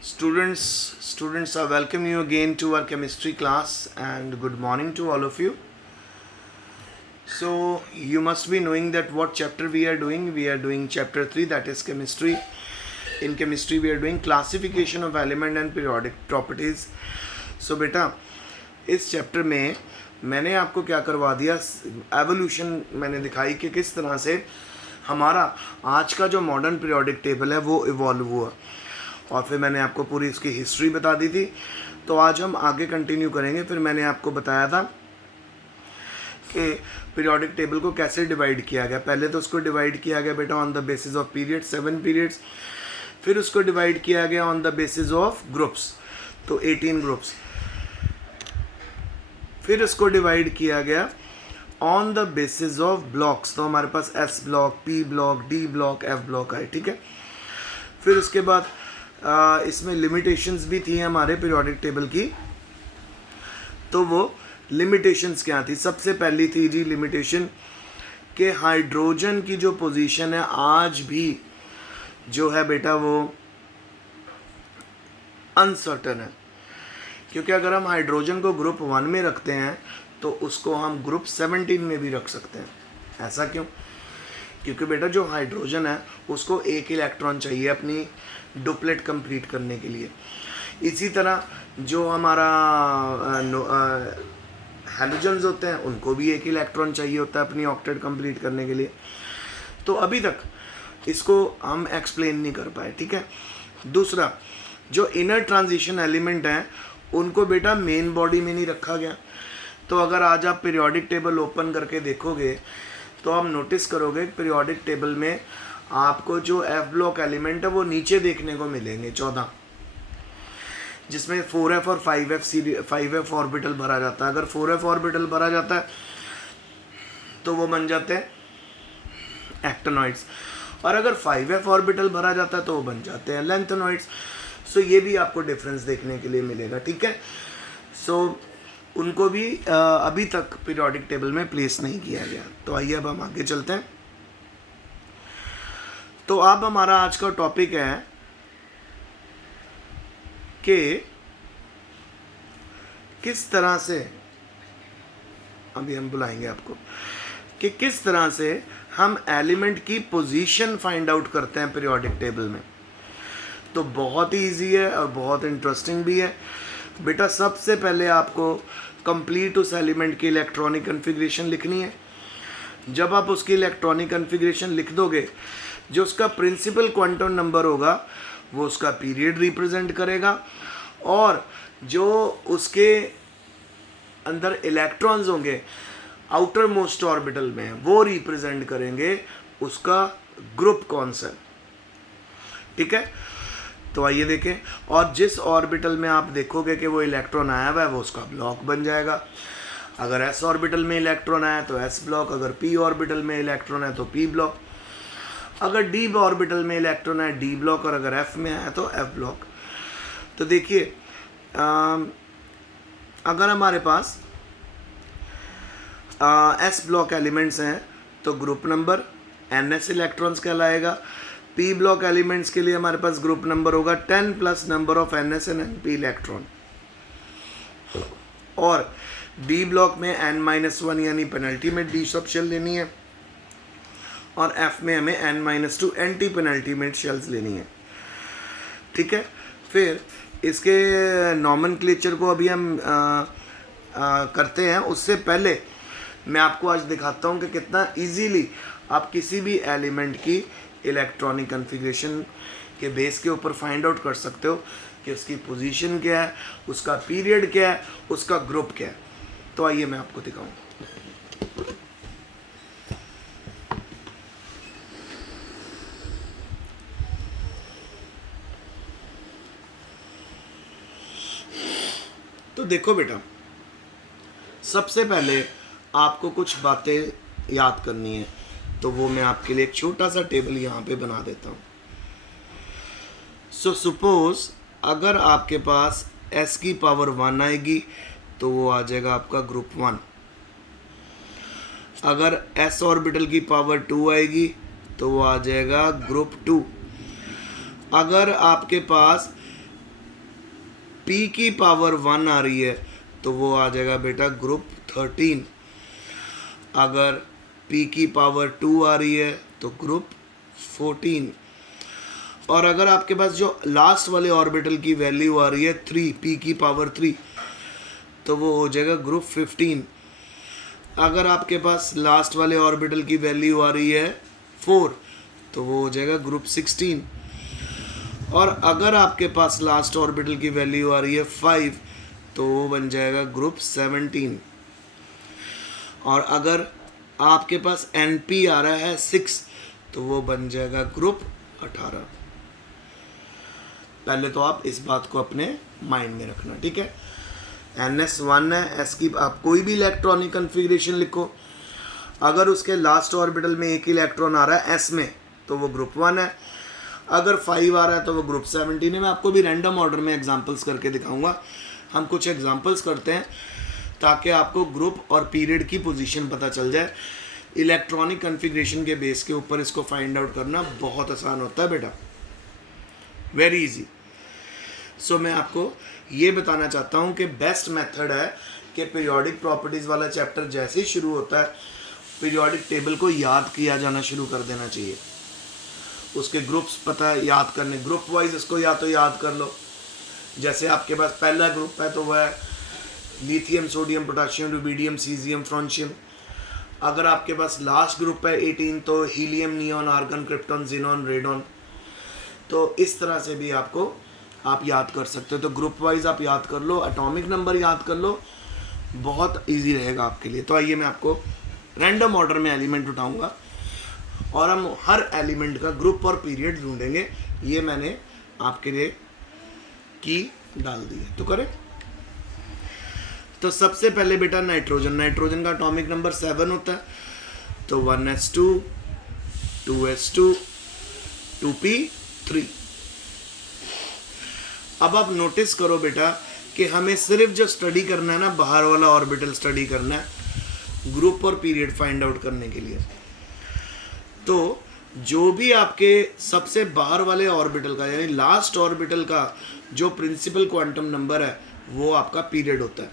Students, I welcome you again to our chemistry class and good morning to all of you. So, you must be knowing that what chapter we are doing. We are doing chapter 3, that is chemistry. In chemistry, we are doing classification of element and periodic properties. So, बेटा इस chapter में मैंने आपको क्या करवा दिया, evolution मैंने दिखाई कि किस तरह से हमारा आज का जो मॉडर्न पीरियोडिक टेबल है वो इवॉल्व हुआ, और फिर मैंने आपको पूरी इसकी हिस्ट्री बता दी थी. तो आज हम आगे कंटिन्यू करेंगे. फिर मैंने आपको बताया था कि पीरियोडिक टेबल को कैसे डिवाइड किया गया. पहले तो उसको डिवाइड किया गया बेटा on the basis of period, 7 periods. फिर उसको डिवाइड किया गया on the basis of groups, तो 18 ग्रुप्स. फिर उसको डिवाइड किया गया on the basis of blocks, तो हमारे पास S block, P block, D block, F block है. ठीक है. फिर उसके बाद इसमें लिमिटेशंस भी थी हमारे पीरियोडिक टेबल की. तो वो लिमिटेशंस क्या थी? सबसे पहली थी जी लिमिटेशन कि हाइड्रोजन की जो पोजीशन है आज भी जो है बेटा वो अनसर्टन है. क्योंकि अगर हम हाइड्रोजन को ग्रुप 1 में रखते हैं तो उसको हम ग्रुप 17 में भी रख सकते हैं. ऐसा क्यों? क्योंकि बेटा जो हाइड्रोजन है उसको एक इलेक्ट्रॉन चाहिए अपनी डुप्लेट कंप्लीट करने के लिए. इसी तरह जो हमारा हैलोजन्स होते हैं उनको भी एक इलेक्ट्रॉन चाहिए होता है अपनी ऑक्टेट कंप्लीट करने के लिए. तो अभी तक इसको हम एक्सप्लेन नहीं कर पाए. ठीक है. दूसरा, जो इनर ट्रांजिशन एलिमेंट हैं उनको बेटा मेन बॉडी में नहीं रखा गया. तो अगर आज आप पीरियोडिक टेबल ओपन करके देखोगे तो आप नोटिस करोगे पीरियोडिक टेबल में आपको जो एफ ब्लॉक एलिमेंट है वो नीचे देखने को मिलेंगे 14, जिसमें 4f और 5f ऑर्बिटल भरा जाता है. अगर 4f ऑर्बिटल भरा जाता है तो वो बन जाते हैं एक्टिनॉइड्स, और अगर 5f ऑर्बिटल भरा जाता है तो वो बन जाते हैं लेंथेनॉइड्स. सो ये भी आपको डिफरेंस देखने के लिए मिलेगा. ठीक है. सो उनको भी अभी तक पीरियोडिक टेबल में प्लेस नहीं किया गया. तो आइए अब हम आगे चलते हैं. तो अब हमारा आज का टॉपिक है कि किस तरह से, अभी हम बुलाएंगे आपको, कि किस तरह से हम एलिमेंट की पोजीशन फाइंड आउट करते हैं पीरियोडिक टेबल में. तो बहुत ही इजी है और बहुत इंटरेस्टिंग भी है बेटा. सबसे पहले आपको कंप्लीट उस एलिमेंट की इलेक्ट्रॉनिक कन्फिग्रेशन लिखनी है. जब आप उसकी इलेक्ट्रॉनिक कन्फिग्रेशन लिख दोगे, जो उसका प्रिंसिपल क्वांटम नंबर होगा वो उसका पीरियड रिप्रेजेंट करेगा, और जो उसके अंदर इलेक्ट्रॉन्स होंगे आउटर मोस्ट ऑर्बिटल में वो रिप्रेजेंट करेंगे उसका ग्रुप कौन सा. ठीक है. तो आइए देखें. और जिस ऑर्बिटल में आप देखोगे कि वो इलेक्ट्रॉन आया हुआ है वो उसका ब्लॉक बन जाएगा. अगर एस ऑर्बिटल में इलेक्ट्रॉन आया तो एस ब्लॉक, अगर पी ऑर्बिटल में इलेक्ट्रॉन है तो पी ब्लॉक, अगर डी ऑर्बिटल में इलेक्ट्रॉन है डी ब्लॉक, और अगर एफ में है तो एफ ब्लॉक. तो देखिए अगर हमारे पास एस ब्लॉक एलिमेंट्स हैं तो ग्रुप नंबर NS इलेक्ट्रॉन्स कहलाएगा. पी ब्लॉक एलिमेंट्स के लिए हमारे पास ग्रुप नंबर होगा 10 plus number of NS and NP electron, और डी ब्लॉक में N-1 यानी पेनल्टी में डी सब शेल लेनी है, और एफ में हमें N-2 एंटी पेनल्टीमेट शेल्स लेनी है. ठीक है. फिर इसके नॉमेनक्लेचर को अभी हम करते हैं. उससे पहले मैं आपको आज दिखाता हूँ कि कितना इजीली आप किसी भी एलिमेंट की इलेक्ट्रॉनिक कन्फिग्रेशन के बेस के ऊपर फाइंड आउट कर सकते हो कि उसकी पोजीशन क्या है, उसका पीरियड क्या है, उसका ग्रुप क्या है. तो आइए मैं आपको दिखाऊँ. तो देखो बेटा, सबसे पहले आपको कुछ बातें याद करनी है. तो वो मैं आपके लिए एक छोटा सा टेबल यहाँ पे बना देता हूँ. सो सपोज अगर आपके पास s की पावर 1 आएगी तो वो आ जाएगा आपका ग्रुप 1. अगर s ऑर्बिटल की पावर 2 आएगी तो वो आ जाएगा ग्रुप 2. अगर आपके पास p की पावर 1 आ रही है तो वो आ जाएगा बेटा ग्रुप 13। अगर p की पावर 2 आ रही है तो ग्रुप 14। और अगर आपके पास जो लास्ट वाले ऑर्बिटल की वैल्यू आ रही है 3, p की पावर 3, तो वो हो जाएगा ग्रुप 15। अगर आपके पास लास्ट वाले ऑर्बिटल की वैल्यू आ रही है 4, तो वो हो जाएगा ग्रुप 16। और अगर आपके पास लास्ट ऑर्बिटल की वैल्यू आ रही है 5, तो वो बन जाएगा ग्रुप 17। और अगर आपके पास NP आ रहा है 6, तो वो बन जाएगा ग्रुप 18। पहले तो आप इस बात को अपने माइंड में रखना, ठीक है। NS1 है, S की आप कोई भी इलेक्ट्रॉनिक कन्फिग्रेशन लिखो, अगर उसके लास्ट ऑर्बिटल में एक इलेक्ट्रॉन आ रहा है S में तो वो ग्रुप 1 है, अगर 5 आ रहा है तो वो ग्रुप 17 है। मैं आपको भी रैंडम ऑर्डर में एग्जांपल्स करके दिखाऊंगा। हम कुछ एग्जांपल्स करते हैं ताकि आपको ग्रुप और पीरियड की पोजीशन पता चल जाए। इलेक्ट्रॉनिक कन्फिग्रेशन के बेस के ऊपर इसको फाइंड आउट करना बहुत आसान होता है बेटा, वेरी इजी। सो मैं आपको ये बताना चाहता हूँ कि बेस्ट मेथड है कि पीरियोडिक प्रॉपर्टीज़ वाला चैप्टर जैसे ही शुरू होता है पीरियोडिक टेबल को याद किया जाना शुरू कर देना चाहिए। उसके ग्रुप्स पता है याद करने, ग्रुप वाइज इसको या तो याद कर लो। जैसे आपके पास पहला ग्रुप है तो वह है lithium, sodium, potassium, rubidium, caesium, francium. अगर आपके पास लास्ट ग्रुप है 18 तो helium, neon, argon, krypton, xenon, radon. तो इस तरह से भी आपको आप याद कर सकते हो। तो ग्रुप वाइज आप याद कर लो, एटॉमिक नंबर याद कर लो, बहुत इजी रहेगा आपके लिए। तो आइए मैं आपको रैंडम ऑर्डर में एलिमेंट उठाऊंगा और हम हर एलिमेंट का ग्रुप और पीरियड ढूंढेंगे। ये मैंने आपके लिए की डाल दी है, तो करें। तो सबसे पहले बेटा नाइट्रोजन, नाइट्रोजन का एटॉमिक नंबर 7 होता है, तो 1s2 2s2 2p3। अब आप नोटिस करो बेटा कि हमें सिर्फ जो स्टडी करना है ना, बाहर वाला ऑर्बिटल स्टडी करना है ग्रुप और पीरियड फाइंड आउट करने के लिए। तो जो भी आपके सबसे बाहर वाले ऑर्बिटल का यानी लास्ट ऑर्बिटल का जो प्रिंसिपल क्वांटम नंबर है वो आपका पीरियड होता है।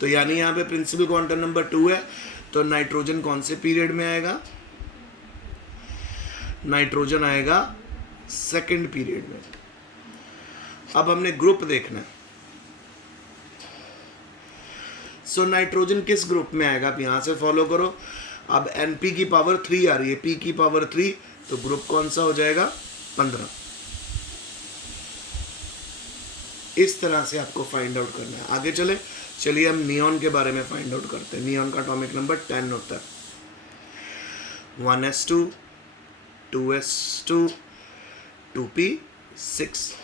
तो यानी यहाँ पे प्रिंसिपल क्वांटम नंबर 2 है, तो नाइट्रोजन कौन से पीरियड में आएगा? नाइट्रोजन आएगा सेकंड पीरियड में। अब हमने ग्रुप देखना है। सो नाइट्रोजन किस ग्रुप में आएगा? आप यहां से फॉलो करो। अब NP की पावर 3 आ रही है, P की पावर 3, तो ग्रुप कौन सा हो जाएगा? 15। इस तरह से आपको फाइंड आउट करना है। आगे चलिए हम नियॉन के बारे में फाइंड आउट करते हैं। नियॉन का एटॉमिक नंबर 10 होता है। 1s2 2s2 2p6।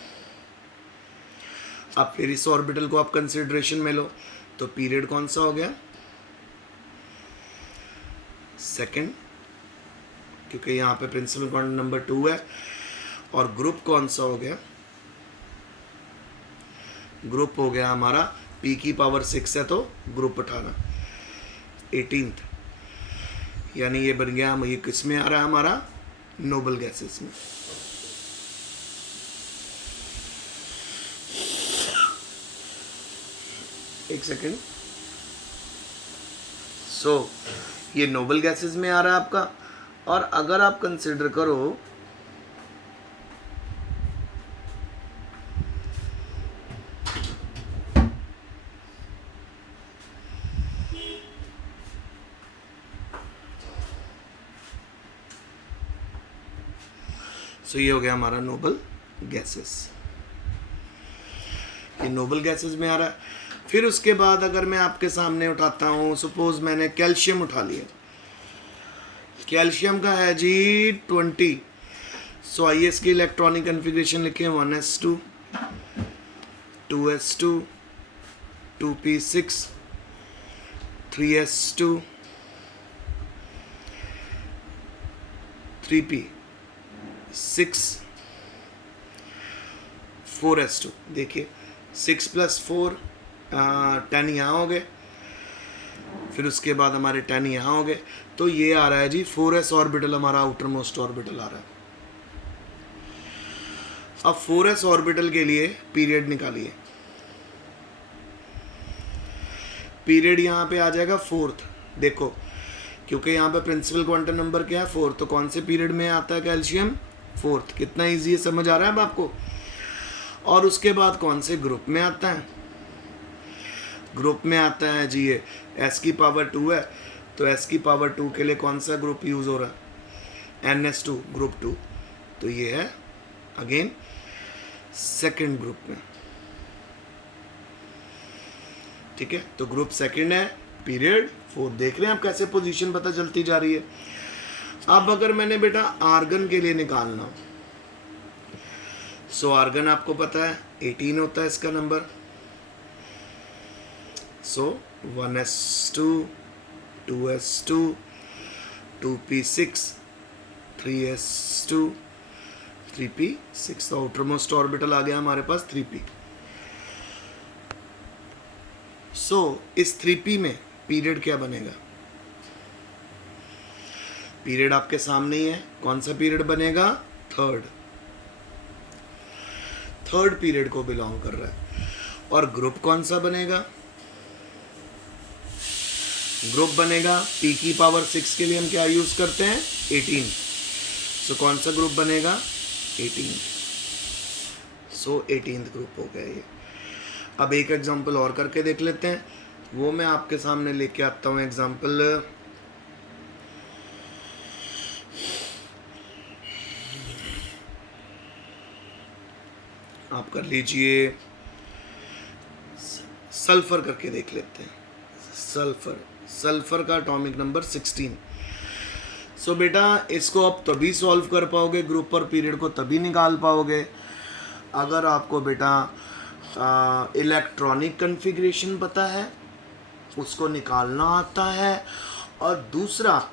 अब फिर इस ऑर्बिटल को आप कंसिडरेशन में लो, तो पीरियड कौन सा हो गया? सेकंड, क्योंकि यहाँ पे प्रिंसिपल क्वांटम नंबर 2 है। और ग्रुप कौन सा हो गया? ग्रुप हो गया हमारा P की पावर 6 है तो ग्रुप 18th, यानी ये बन गया। ये किस में आ रहा है? हमारा नोबल गैसेस में। एक सेकेंड। सो ये नोबल गैसेस में आ रहा है आपका। और अगर आप कंसिडर करो सो ये हो गया हमारा नोबल गैसेस। ये नोबल गैसेस में आ रहा है। फिर उसके बाद अगर मैं आपके सामने उठाता हूँ, सपोज मैंने कैल्शियम उठा लिया। कैल्शियम का है जी 20। सो आइए इसकी इलेक्ट्रॉनिक कन्फिग्रेशन लिखें। 1s2 2s2 2p6 3s2 3p6 4s2। देखिए 6 + 4 10 यहाँ हो गए, फिर उसके बाद हमारे 10 यहाँ हो गए। तो ये आ रहा है जी 4s ऑर्बिटल, हमारा आउटर मोस्ट ऑर्बिटल आ रहा है। अब 4s ऑर्बिटल के लिए पीरियड निकालिए। पीरियड यहाँ पे आ जाएगा फोर्थ। देखो क्योंकि यहाँ पे प्रिंसिपल क्वांटम नंबर क्या है, फोर्थ, तो कौन से पीरियड में आता है कैल्शियम, फोर्थ। कितना इजी है, समझ आ रहा है अब आपको। और उसके बाद कौन से ग्रुप में आता है, ग्रुप में आता है जी ये s की पावर 2 है, तो s की पावर 2 के लिए कौन सा ग्रुप यूज हो रहा है, NS2 ग्रुप 2, तो ये है अगेन सेकंड ग्रुप में। ठीक है, तो ग्रुप सेकंड है, पीरियड 4। देख रहे हैं आप कैसे पोजीशन पता चलती जा रही है। अब अगर मैंने बेटा आर्गन के लिए निकालना हो, सो आर्गन आपको पता है 18 होता है इसका नंबर। सो 1s2 2s2 2p6 3s2 3p6, तो आउटर मोस्ट ऑर्बिटल आ गया हमारे पास 3p। सो इस 3p में पीरियड क्या बनेगा, पीरियड आपके सामने ही है, कौन सा पीरियड बनेगा, थर्ड पीरियड को बिलोंग कर रहा है। और ग्रुप कौन सा बनेगा, ग्रुप बनेगा p की पावर 6 के लिए हम क्या यूज करते हैं, 18। सो कौन सा ग्रुप बनेगा, 18। सो 18th ग्रुप हो गया ये। अब एक एग्जांपल और करके देख लेते हैं, वो मैं आपके सामने लेके आता हूँ एग्जांपल। आप कर लीजिए सल्फर करके देख लेते हैं, सल्फर का एटॉमिक नंबर 16। सो बेटा इसको आप तभी सॉल्व कर पाओगे, ग्रुप और पीरियड को तभी निकाल पाओगे अगर आपको बेटा इलेक्ट्रॉनिक कन्फिग्रेशन पता है, उसको निकालना आता है, और दूसरा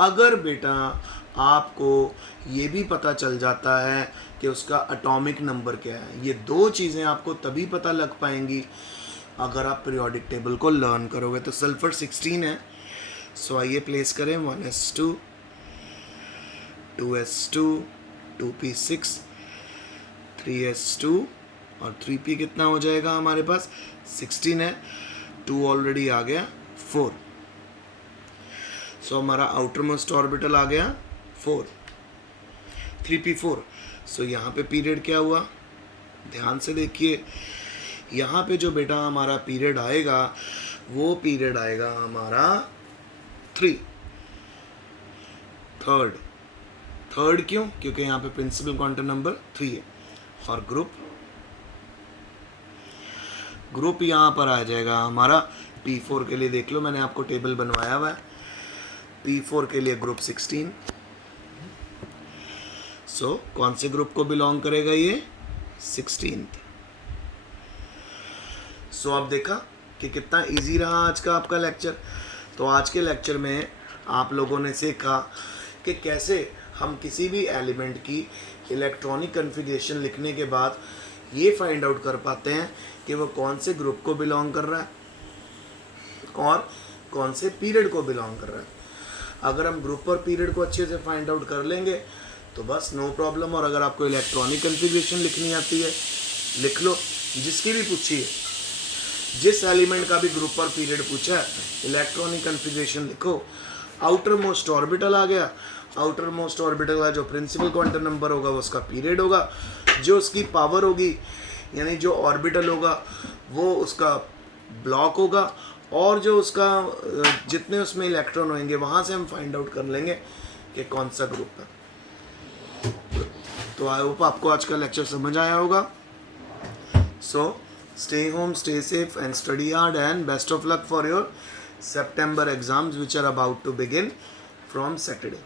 अगर बेटा आपको ये भी पता चल जाता है कि उसका एटॉमिक नंबर क्या है। ये दो चीज़ें आपको तभी पता लग पाएंगी अगर आप पीरियोडिक टेबल को लर्न करोगे। तो सल्फर 16 है, सो आइए प्लेस करें 1s2 2s2 2p6 3s2 और 3p कितना हो जाएगा हमारे पास, 16 है, 2 ऑलरेडी आ गया, 4। सो हमारा आउटर मोस्ट ऑर्बिटल आ गया 4, 3p4। सो यहाँ पे पीरियड क्या हुआ, ध्यान से देखिए, यहाँ पे जो बेटा हमारा पीरियड आएगा वो पीरियड आएगा हमारा 3, थर्ड क्यों, क्योंकि यहाँ पे प्रिंसिपल क्वांटम नंबर 3 है। और ग्रुप यहाँ पर आ जाएगा हमारा P4 के लिए। देख लो मैंने आपको टेबल बनवाया हुआ है, P4 के लिए ग्रुप 16। सो कौन से ग्रुप को बिलोंग करेगा ये, 16th। सो आप देखा कि कितना इजी रहा आज का आपका लेक्चर। तो आज के लेक्चर में आप लोगों ने सीखा कि कैसे हम किसी भी एलिमेंट की इलेक्ट्रॉनिक कन्फिग्रेशन लिखने के बाद ये फाइंड आउट कर पाते हैं कि वो कौन से ग्रुप को बिलोंग कर रहा है और कौन से पीरियड को बिलोंग कर रहा है। अगर हम ग्रुप और पीरियड को अच्छे से फाइंड आउट कर लेंगे तो बस नो प्रॉब्लम। और अगर आपको इलेक्ट्रॉनिक कन्फिग्रेशन लिखनी आती है, लिख लो, जिसकी भी पूछिए, जिस एलिमेंट का भी ग्रुप और पीरियड पूछा है, इलेक्ट्रॉनिक कन्फिग्रेशन लिखो। आउटर मोस्ट ऑर्बिटल आ गया, आउटर मोस्ट ऑर्बिटल का जो प्रिंसिपल क्वांटम नंबर होगा वो उसका पीरियड होगा, जो उसकी पावर होगी यानी जो ऑर्बिटल होगा वो उसका ब्लॉक होगा, और जो उसका जितने उसमें इलेक्ट्रॉन होंगे वहाँ से हम फाइंड आउट कर लेंगे कि कौन सा ग्रुप है। तो आई होप आपको आज का लेक्चर समझ आया होगा। सो stay home, stay safe and study hard, and best of luck for your September exams which are about to begin from Saturday.